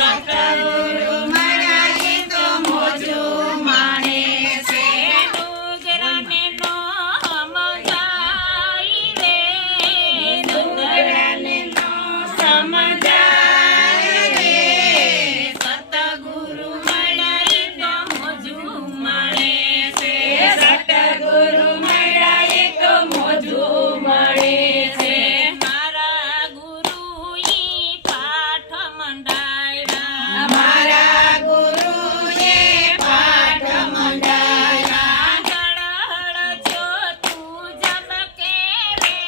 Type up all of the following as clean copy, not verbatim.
સતગુરુ મળાય તો મોજું માણે છે. ડુંગરાને નો સમજાય રે, ડુંગરાને નો સમજાય રે. સતગુરુ મળાય તો મોજું માણે છે. સતગુરુ મળાય તો મોજું મળે છે. મારા ગુરુએ પાઠ મંડાયા, મારા ગુરુએ પાઠ મંડાયા. જળહળ જો તું જબકે રે,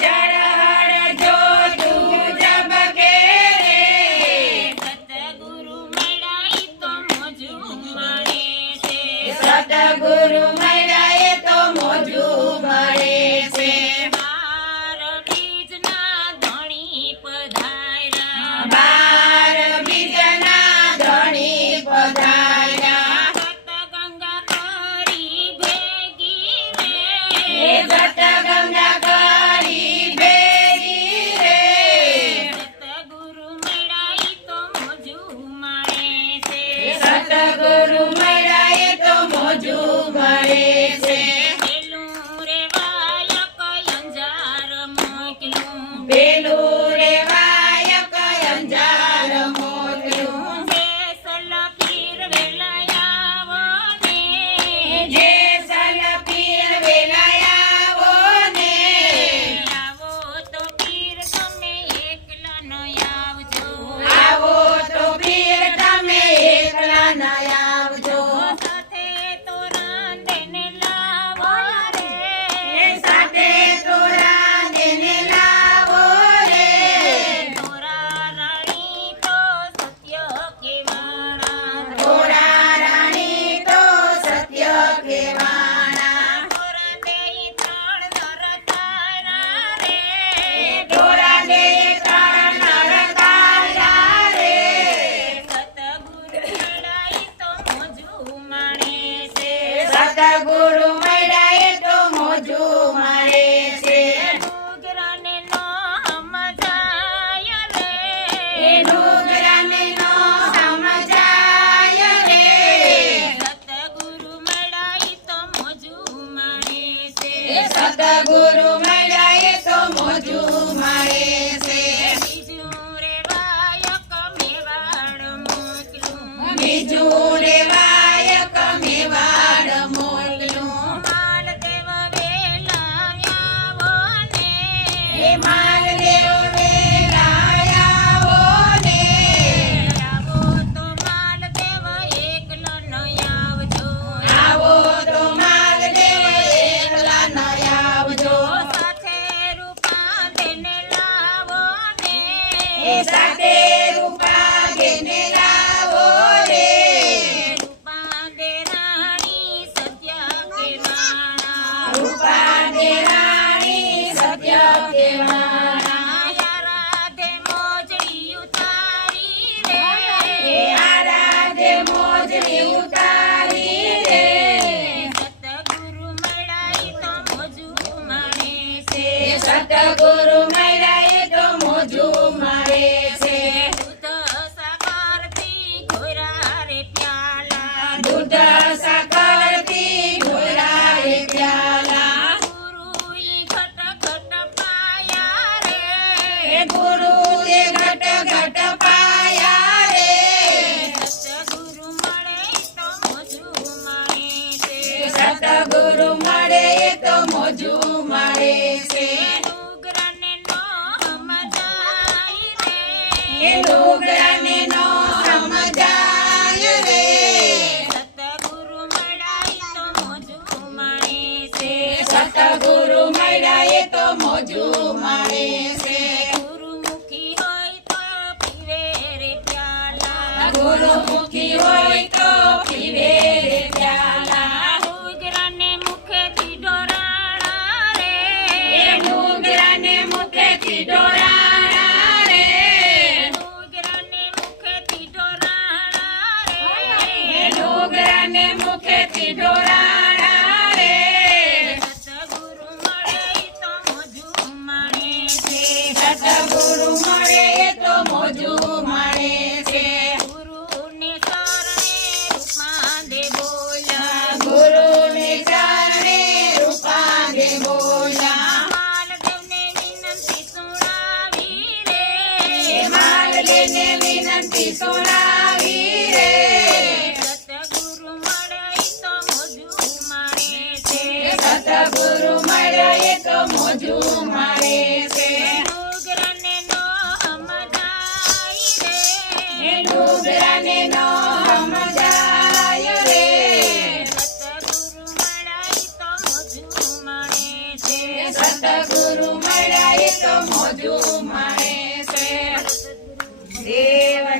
જળહળ જો તું જબકે રે. સતગુરુ મળાય તો મોજું મળે છે. સતગુરુ મળાય તો મોજું મળે છે. બાર બીજના ધણી પધાર્યા, બાર બીજના ધણી પધાર્યા. સતગંગા કરી ભેગી રે, સતગંગા કરી ભેગી રે. સતગુરુ મળાય તો મોજું મળે છે. સતગુરુ મળાય તો મોજું મળે છે. પેલું રેવાય અંજાર મોકલું, પેલું રેવાય અંજાર મોકલું. જેસલ પીર વેલાયાવો ને, જેસલ પીર વેલાયાવો ને. આવો તો પીર તમે એકલા ન આવજો, આવો તો પીર તમે એકલા ન આવજો. સાથે તો રાંધીને લાવો રે, સાથે તો રાંધીને લાવો રે. થોરા રાણી તો સત્ય કહેવાણા, થોરા રાણી તો સત્ય કહેવાણા. થોરા દેઈ ત્રણ નર તારા રે, થોરા દેઈ ત્રણ નર તારા રે. સતગુરુ મળાય તો મોજું માણે છે. સતગુરુ મળાય તો મોજું માણે છે. ડુંગરાને નો સમજાય રે, ડુંગરાને નો સમજાય રે. સતગુરુ મળાય તો મોજું માણે છે. સતગુરુ મળાય તો મોજું માણે છે. બીજું રેવાય મેવાડ મોકલું, બીજું રેવાય મેવાડ મોકલું. માલદેવ વેલાયાવો ને, માલદેવ વેલાયાવો ને. આવો તો માલદેવ એકલો ન આવજો, આવો તો માલદેવ એકલા ન આવજો. સાથે રૂપા દેને લાવો ને, સાથે રૂપા દેને લાવો રે. રૂપા દે રાણી સત્ય કહેવાણા, રૂપા દે રાણી સત્ય કહેવાણા. આરાધે મોજડી ઉતારી રે, આરાધે મોજડી ઉતારી રે. સતગુરુ મળાય તો મોજું મળે છે. સતગુરુ મળાય તો મોજું મળે છે. દૂધ સાકરથી ઘોરા રે પ્યાલા, દૂધ સાકરથી ઘોરા રે પ્યાલા. ગુરુએ ઘટ ઘટ પાયા રે, ગુરુએ ઘટ ઘટ પાયા રે. સતગુરુ મળે તો મોજું મળે છે. સતગુરુ મળે તો મોજું મળે છે. ડુંગરાને નો સમજાય રે, ડુંગરાને નો સમજાય રે. સતગુરુ મળાય તો મોજું મળે છે. સતગુરુ મળાય તો મોજું મળે છે. ગુરુમુખી હોય તો પીવે રે પ્યાલા, ગુરુમુખી હોય તો પીવે રે પ્યાલા. ડુંગરાને મુખેથી ઢોરાણા રે, ડુંગરાને મુખેથી ઢોરાણા રે. ડુંગરાને મુખેથી ઢોરાણા રે, ડુંગરાને મુખેથી ઢોરાણા રે. સતગુરુ મળે તો મોજું મળે છે. સતગુરુ મળે તો મોજું મળે છે.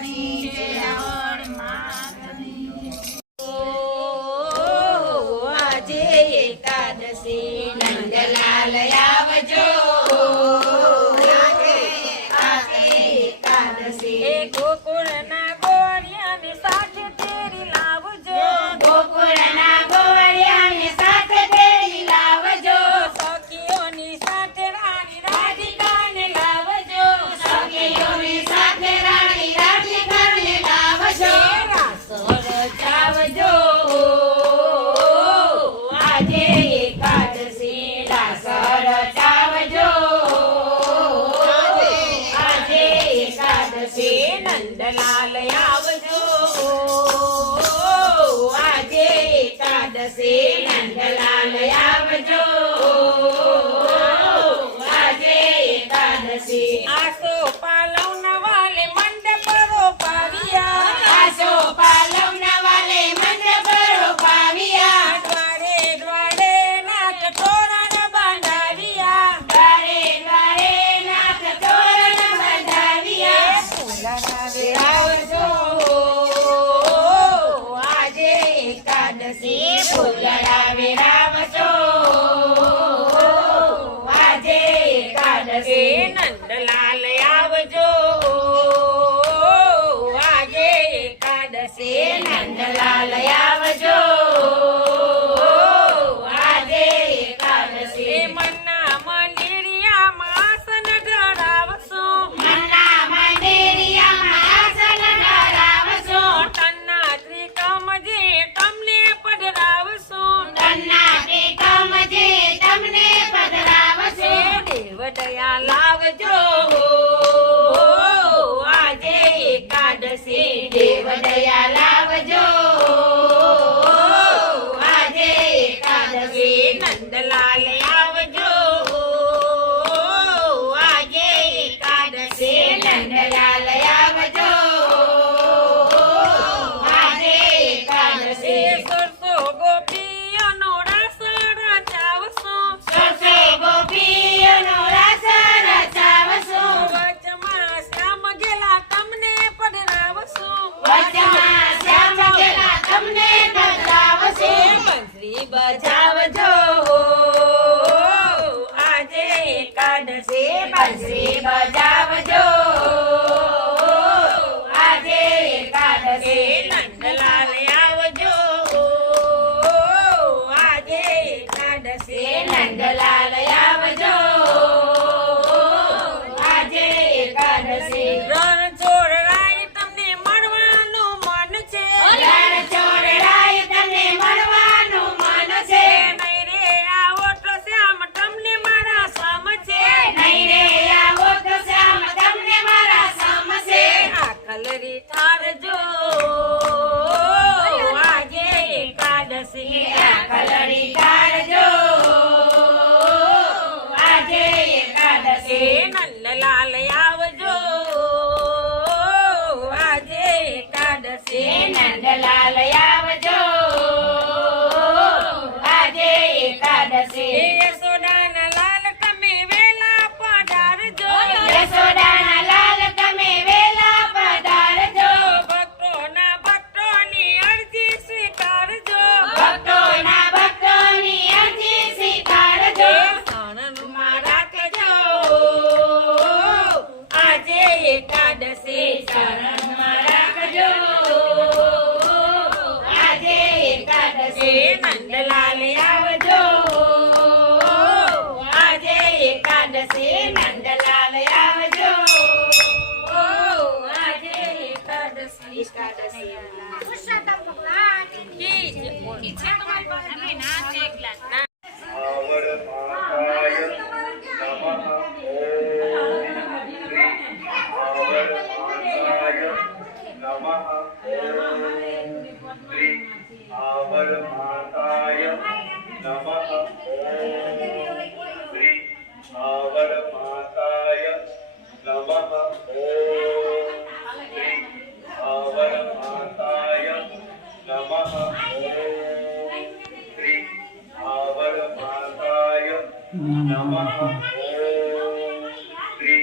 માતની છે આવડ માતની. આજે એકાદશી નંદલાલ આવજો. ગોકુળના ગોળિયાની સાથે તેરી લાવજો. ગોકુળના ગોળિયાની સાથે તેરી લાવજો. સખીઓની સાથે રાણી રાધિકાને લાવજો. સખીઓની સાથે રાણી રાધિકાને લાવજો. રાસ રચાવજો. આજે એકાદશી રાસ રચાવજો. આજે એકાદશી નંદલાલ આવજો. આજે એકાદશી નંદલાલ આવજો. આજે એકાદશી આસો પાલવના વાલે મંડપ રોપાવ્યા. આસો પાલવના વાલે મંડપ રોપાવ્યા. દ્વારે દ્વારે નાથ તોરણ બાંધાવ્યા. દ્વારે દ્વારે નાથ તોરણ બાંધાવ્યા. આવજો. આજે એકાદશી ફૂલડા વેરાવજો. આજે એકાદશી નંદલાલ આવજો. આજે એકાદશી નંદલાલ આવજો. આજે એકાદશી મન્ના મંદિરિયામાં આસન ધરાવશો. મન્ના મંદિરિયામાં આસન ધરાવશો. તન્ના ત્રિકમજે તમને પધરાવશો. તન્ના ત્રિકમજે તમને પધરાવશો. દેવ દયા લાવજો. આજે એકાદશી દેવ દયા લાવજો. આજે એકાદશી નંદલાલ આવજો. આજે એકાદશી નંદલાલ આવજો. આજે એકાદશી સરસો ગોપીઓનો રાસ રચાવશો. સરસો ગોપીઓનો રાસ રચાવશો. વચમાં શ્યામ ગેલા તમને પધરાવશો. વચમાં શ્યામ ગેલા તમને પધરાવશો. બંસરી બજાવજો. આજે એકાદશી બંસરી બજાવજો. આજે એકાદશી નંદલાલ આવજો. આજે એકાદશી નંદલાલ આવજો. આજે એકાદશી રણછોડરાય તમને મળવાનું મન છે. રણછોડરાય તમને મળવાનું મન છે. નહીં રે આવો તો શ્યામ તમને મારા સમ છે. નહીં રે આવો તો શ્યામ તમને મારા સમ છે. આખલરી ઠારજો. આજે એકાદશી આખલરી ઠારજો. આજે એકાદશી નંદલાલ આવજો. આજે એકાદશી નંદલાલ આવજો. આજે એકાદશી યશોદાના લાલ તમે વેલા પધારજો. યશોદાના લાલ તમે વેલા પધારજો. ભક્તોના ભક્તોની અરજી સ્વીકારજો. ભક્તોના ભક્તોની અરજી સ્વીકારજો. શરણમાં રાખજો. આજે એકાદશી શરણમાં રાખજો. આજે એકાદશી નંદલાલ આવજો. આજે એકાદશી નંદલાલ આવજો. આજે એકાદશી પુરુષોત્તમ ભગવાન કી જય. ઈચ્છા તમારી પાસે અમે ના છે એકલા ના. आवड़ माताय नमः आवड़ माताय नमः श्री आवड़ माताय नमः श्री आवड़ माताय नमः श्री आवड़ माताय नमः श्री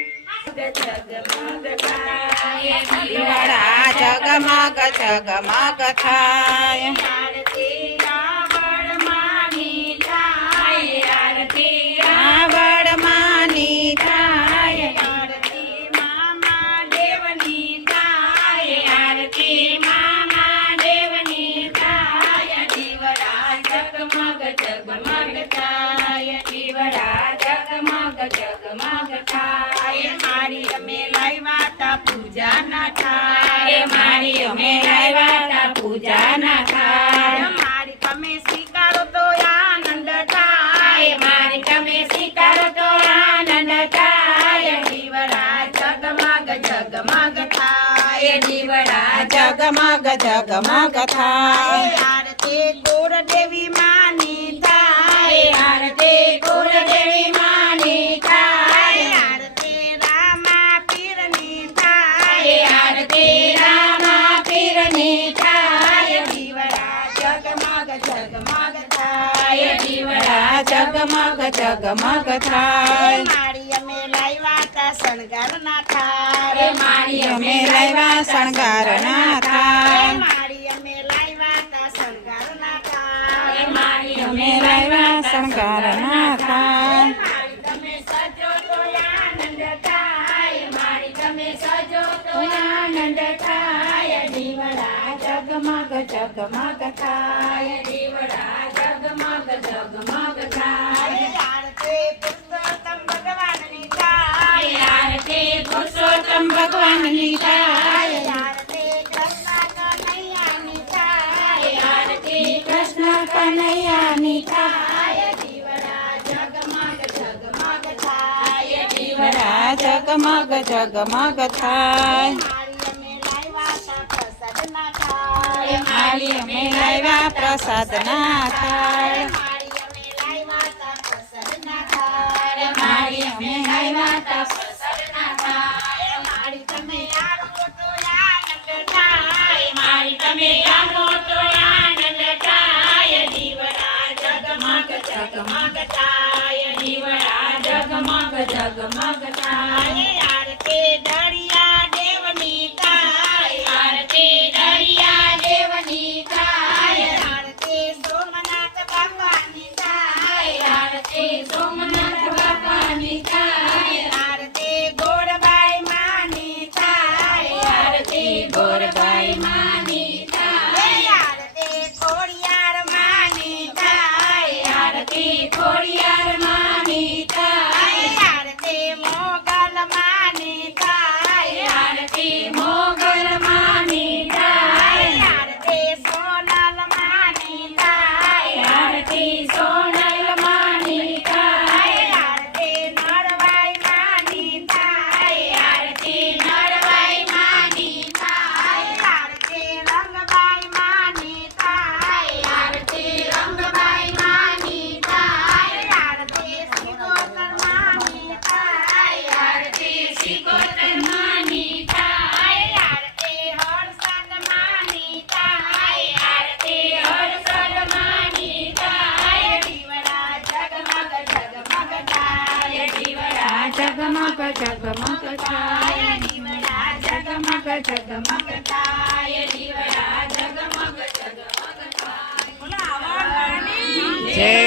जगमग गाय दिलवाड़ा જગમગ જગમગ થાય આરતી રાવણ માની થાય આરતી રાવણ માની થાય આરતી મામા દેવની થાય આરતી મામા દેવની થાય દીવડા જગમગ જગમગ થાય દીવડા જગમગ જગમગ થાય મારી અમે લાવ્યા તા પૂજા ના થાય મારી અમે લાવ્યા તા પૂજા ના થાય મારી તમે સ્વીકારો તો આનંદ થાય મારી તમે સ્વીકારો તો આનંદ થાય દીવડા જગમગ જગમગ થાય દીવડા જગમગ જગમગ થાય આરતી કુળદેવી માની થાય આરતી કુળદેવી માની થાય આરતી રામા પીરની થાય આરતી રામા પીરની થાય દીવડા જગમગ જગમગ થાય દીવડા જગમગ જગમગ થાય મારી અમે લાવ્યા તા શણગાર ના થાય મારી અમે લાવ્યા શણગાર ના થાય મારી અમે લાવ્યા તા શણગાર ના થાય મારી અમે લાવ્યા શણગાર ના થાય મારી તમે સજો તો આનંદ થાય મારી તમે સજો તો આનંદ થાય દીવડા જગમગ જગમગ થાય દીવડા જગમગ જગમગ થાય આરતી પુરુષોત્તમ ભગવાનની થાય આરતી પુરુષોત્તમ ભગવાનની થાય આરતી કૃષ્ણ કનૈયાની થાય આરતી કૃષ્ણ કનૈયાની થાય દીવડા જગમગ જગમગ થાય દીવડા જગમગ જગમગ થાય મારી અમે લાવ્યા તા પ્રસાદ ના થાય મારી અમે લાવ્યા તા પ્રસાદ ના થાય મારી તમે આવો તો આનંદ થાય મારી તમે આવો તો આનંદ થાય દીવડા જગમગ જગમગ થાય દીવડા જગમગ જગમગ થાય આરતી દરિયા દેવની થાય આરતી દરિયા દેવની થાય આરતી સોમનાથ બાપાની થાય આરતી સોમનાથ બાપાની થાય આરતી ગોરબાઈ માની થાય આરતી ગોરબાઈ માની થાય આરતી ખોડિયાર માની થાય આરતી ખોડિયાર માની થાય આરતી મોગલ માની થાય આરતી મોગલ માની થાય આરતી સોનલ માની થાય આરતી સોનલ માની થાય આરતી નરવાઈ માની થાય આરતી નરવાઈ માની થાય આરતી રંગબાઈ માની થાય આરતી રંગબાઈ માની થાય આરતી સિકોતર માની થાય આરતી સિકોતર માની થાય આરતી હરસદ માની થાય આરતી હરસદ માની થાય દીવડા જગમગ જગમગ થાય દીવડા જગમગ જગમગ થાય દીવડા જગમગ જગમગ થાય દીવડા જગમગ જગમગ થાય બોલો આવા જય